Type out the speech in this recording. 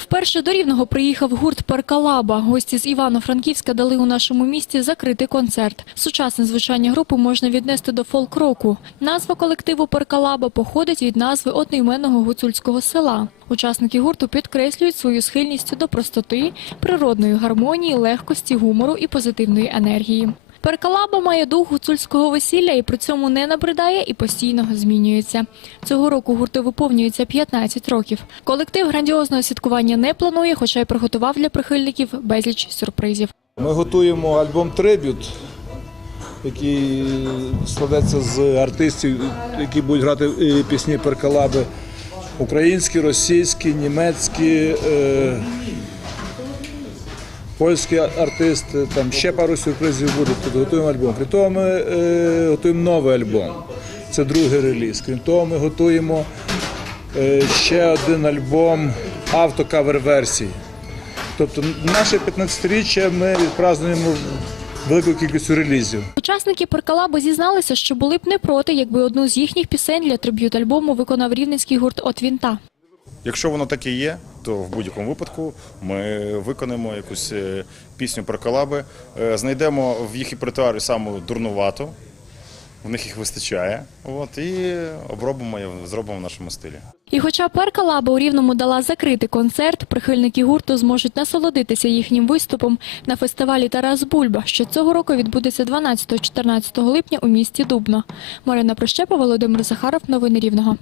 Вперше до Рівного приїхав гурт Перкалаба. Гості з Івано-Франківська дали у нашому місті закритий концерт. Сучасне звучання групи можна віднести до фолк-року. Назва колективу Перкалаба походить від назви одноіменного гуцульського села. Учасники гурту підкреслюють свою схильність до простоти, природної гармонії, легкості, гумору і позитивної енергії. Перкалаба має дух гуцульського весілля і при цьому не набридає і постійно змінюється. Цього року гурту виповнюється 15 років. Колектив грандіозного святкування не планує, хоча й приготував для прихильників безліч сюрпризів. Ми готуємо альбом Трибют, який складеться з артистів, які будуть грати е, пісні перкалаби українські, російські, німецькі, е, польські артисти. Там ще пару сюрпризів буде. Тобто готуємо альбом. Крім того, ми е, готуємо новий альбом. Це другий реліз. Крім того, ми готуємо е, ще один альбом автокавер-версій. Тобто наше 15-річчя ми відпразнуємо великою кількістю релізів. Учасники Перкалаби зізналися, що були б не проти, якби одну з їхніх пісень для триб'ют-альбому виконав рівненський гурт «От Вінта». Якщо воно таке є, то в будь-якому випадку ми виконаємо якусь е, пісню про колаби, е, знайдемо в їх репертуарі саму дурнувату, в них їх вистачає. От, і обробимо її, зробимо в нашому стилі. І хоча Перкалаба у Рівному дала закритий концерт, прихильники гурту зможуть насолодитися їхнім виступом на фестивалі Тарас Бульба, що цього року відбудеться 12-14 липня у місті Дубно. Марина Прощепа, Володимир Захаров. Новини Рівного.